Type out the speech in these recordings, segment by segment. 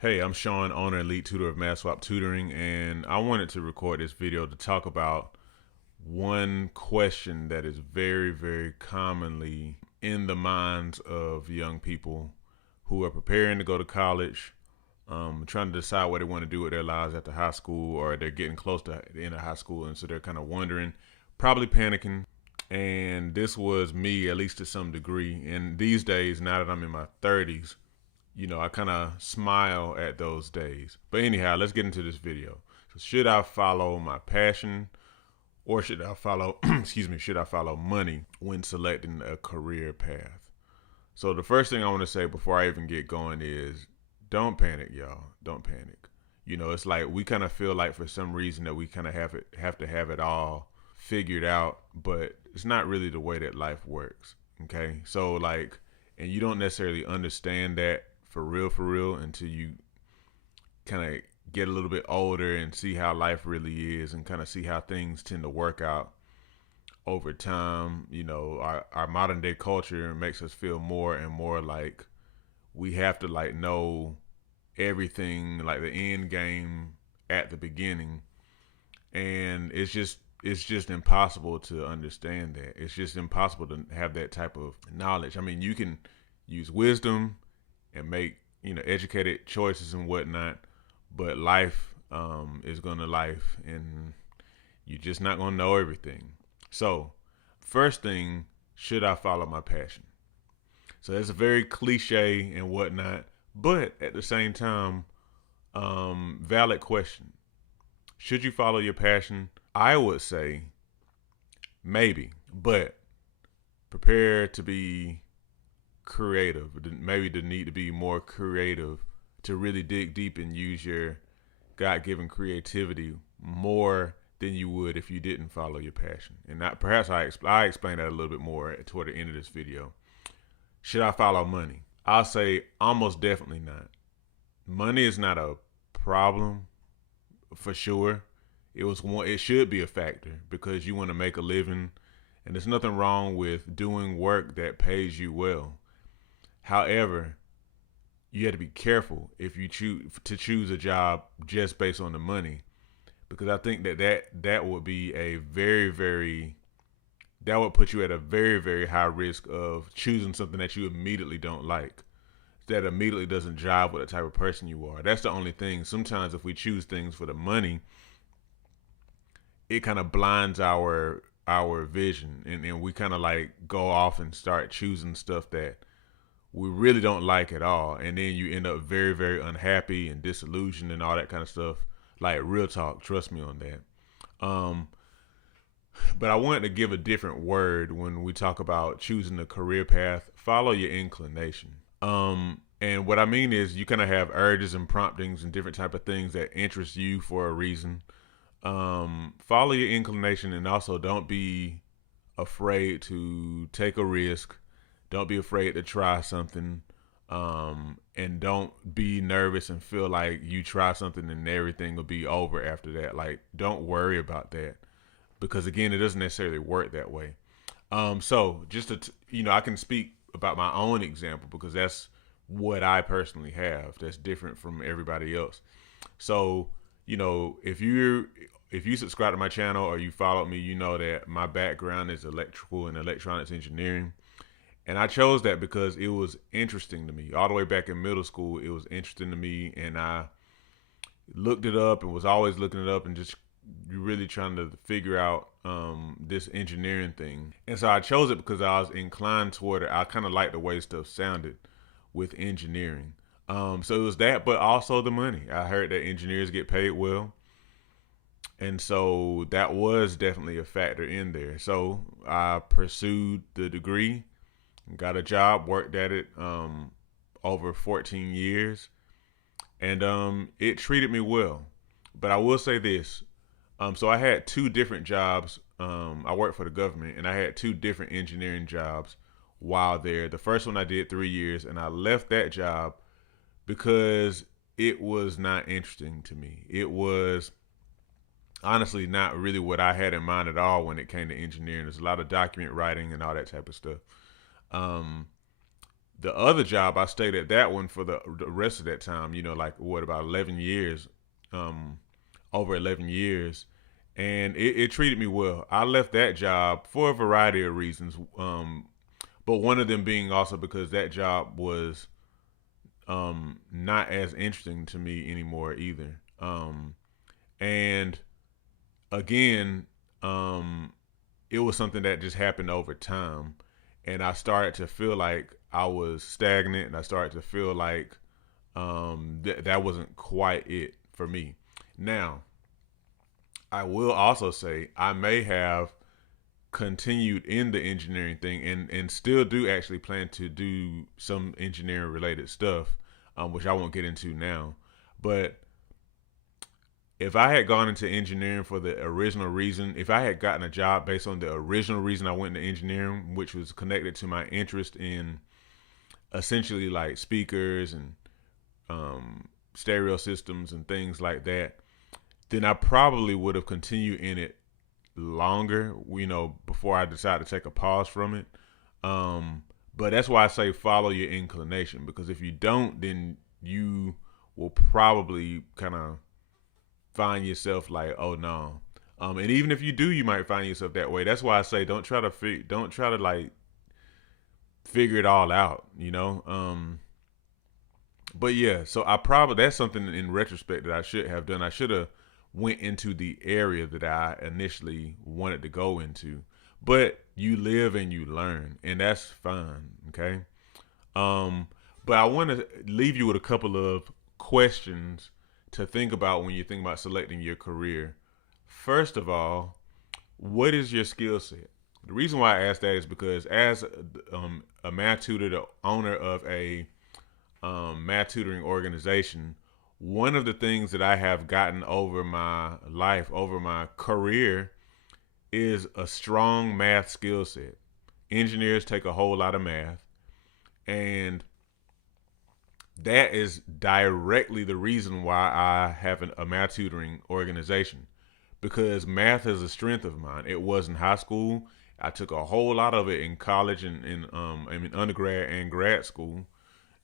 Hey, I'm Sean, owner and lead tutor of MathSwap Tutoring, and I wanted to record this video to talk about one question that is very, very commonly in the minds of young people who are preparing to go to college, trying to decide what they want to do with their lives after high school, or they're getting close to the end of high school, and so they're kind of wondering, probably panicking. And this was me, at least to some degree. And these days, now that I'm in my 30s, I kind of smile at those days. But anyhow, let's get into this video. So should I follow my passion or should I follow, should I follow money when selecting a career path? So the first thing I want to say before I even get going is don't panic, y'all. Don't panic. It's like we kind of feel like for some reason that we kind of have to have it all figured out, but it's not really the way that life works. Okay? So like and you don't necessarily understand that for real until you kind of get a little bit older and see how life really is and kind of see how things tend to work out over time. Our modern day culture makes us feel more and more like we have to like know everything, like the end game at the beginning, and it's just impossible to understand that. It's just impossible to have that type of knowledge. I mean, you can use wisdom and make educated choices and whatnot, but life is gonna life, and you're just not gonna know everything. So, first thing, should I follow my passion? So that's a very cliche and whatnot, but at the same time, valid question. Should you follow your passion? I would say maybe, but prepare to be creative. Maybe the need to be more creative to really dig deep and use your God given creativity more than you would if you didn't follow your passion. And not, perhaps I explain that a little bit more toward the end of this video. Should I follow money? I'll say almost definitely not. Money is not a problem for sure. It should be a factor because you want to make a living, and there's nothing wrong with doing work that pays you well. However, you have to be careful if you choose a job just based on the money, because I think that would be a that would put you at a very very high risk of choosing something that you immediately don't like, that immediately doesn't jive with the type of person you are. That's the only thing. Sometimes if we choose things for the money, it kind of blinds our vision, and we kind of like go off and start choosing stuff that we really don't like at all, and then you end up very very unhappy and disillusioned and all that kind of stuff. Like real talk, trust me on that. But I wanted to give a different word when we talk about choosing a career path. Follow your inclination. And what I mean is you kind of have urges and promptings and different type of things that interest you for a reason. Follow your inclination, and also don't be afraid to take a risk. Don't be afraid to try something. And don't be nervous and feel like you try something and everything will be over after that. Like, don't worry about that, because again, it doesn't necessarily work that way. So just to, I can speak about my own example because that's what I personally have. That's different from everybody else. So, if you subscribe to my channel or you follow me, you know that my background is electrical and electronics engineering. And I chose that because it was interesting to me. All the way back in middle school, it was interesting to me, and I looked it up and was always looking it up and just really trying to figure out this engineering thing. And so I chose it because I was inclined toward it. I kind of like the way stuff sounded with engineering. So it was that, but also the money. I heard that engineers get paid well. And so that was definitely a factor in there. So I pursued the degree, got a job, worked at it over 14 years, and it treated me well. But I will say this. So I had two different jobs. I worked for the government, and I had two different engineering jobs while there. The first one I did 3 years, and I left that job because it was not interesting to me. It was honestly not really what I had in mind at all when it came to engineering. There's a lot of document writing and all that type of stuff. Um, The other job, I stayed at that one for the rest of that time, like what, about 11 years, um, over 11 years. And it treated me well. I left that job for a variety of reasons. But one of them being also because that job was not as interesting to me anymore either. And again, um, it was something that just happened over time, and I started to feel like I was stagnant, and I started to feel like that wasn't quite it for me. Now, I will also say I may have continued in the engineering thing, and still do actually plan to do some engineering related stuff, which I won't get into now. But if I had gone into engineering for the original reason, if I had gotten a job based on the original reason I went into engineering, which was connected to my interest in essentially like speakers and stereo systems and things like that, then I probably would have continued in it longer, before I decided to take a pause from it. But that's why I say follow your inclination, because if you don't, then you will probably kind of find yourself like, oh no. And even if you do, you might find yourself that way. That's why I say don't try to like figure it all out. But yeah, so I probably, that's something in retrospect that I should have done. I should have went into the area that I initially wanted to go into. But you live and you learn, and that's fine. Okay. Um, but I want to leave you with a couple of questions to think about when you think about selecting your career. First of all, what is your skill set? The reason why I ask that is because as a math tutor, the owner of a math tutoring organization, one of the things that I have gotten over my life, over my career, is a strong math skill set. Engineers take a whole lot of math, and that is directly the reason why I have a math tutoring organization, because math is a strength of mine. It was in high school. I took a whole lot of it in college and in undergrad and grad school.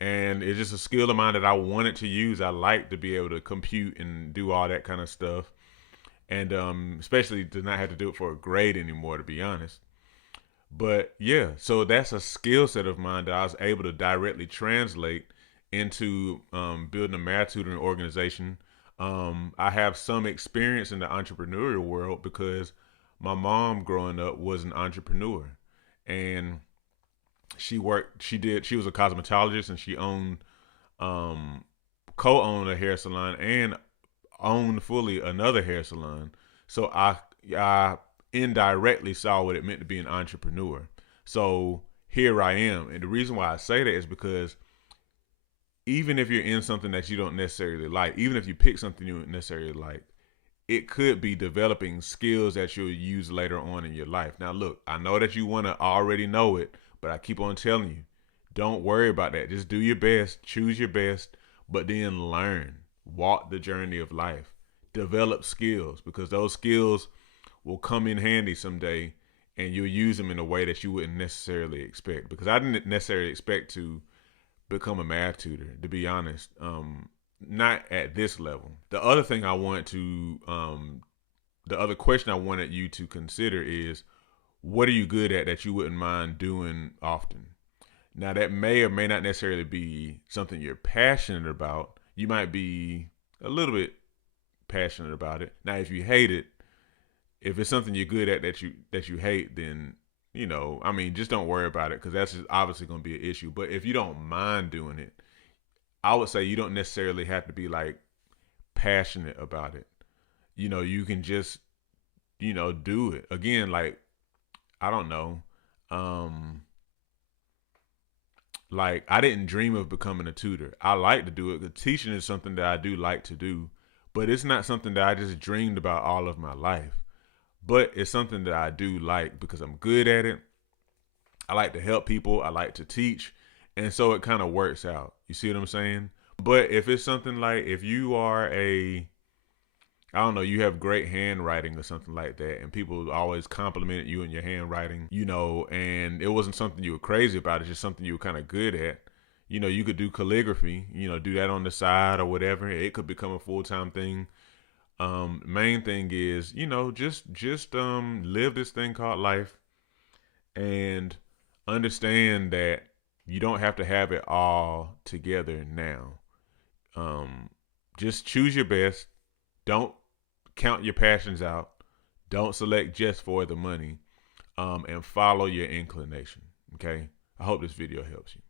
And it's just a skill of mine that I wanted to use. I like to be able to compute and do all that kind of stuff. And especially to not have to do it for a grade anymore, to be honest. But yeah, so that's a skill set of mine that I was able to directly translate into building a math tutoring organization. I have some experience in the entrepreneurial world because my mom growing up was an entrepreneur, and she was a cosmetologist, and she um, co-owned a hair salon and owned fully another hair salon. So I indirectly saw what it meant to be an entrepreneur. So here I am. And the reason why I say that is because even if you're in something that you don't necessarily like, even if you pick something you don't necessarily like, it could be developing skills that you'll use later on in your life. Now, look, I know that you want to already know it, but I keep on telling you, don't worry about that. Just do your best, choose your best, but then learn. Walk the journey of life. Develop skills, because those skills will come in handy someday, and you'll use them in a way that you wouldn't necessarily expect. Because I didn't necessarily expect to become a math tutor, to be honest. Not at this level. The other thing I want to, the other question I wanted you to consider is, what are you good at that you wouldn't mind doing often? Now, that may or may not necessarily be something you're passionate about. You might be a little bit passionate about it. Now, if you hate it, if it's something you're good at that you hate, then I mean, just don't worry about it, because that's just obviously going to be an issue. But if you don't mind doing it, I would say you don't necessarily have to be like passionate about it. You can just do it. Again, like, I don't know. Like, I didn't dream of becoming a tutor. I like to do it. The teaching is something that I do like to do, but it's not something that I just dreamed about all of my life. But it's something that I do like because I'm good at it. I like to help people. I like to teach. And so it kind of works out. You see what I'm saying? But if it's something like, if you are I don't know, you have great handwriting or something like that, and people always complimented you in your handwriting, and it wasn't something you were crazy about, it's just something you were kind of good at. You could do calligraphy, do that on the side or whatever. It could become a full-time thing. Main thing is, just live this thing called life and understand that you don't have to have it all together now. Um, just choose your best. Don't count your passions out. Don't select just for the money. And follow your inclination. Okay. I hope this video helps you.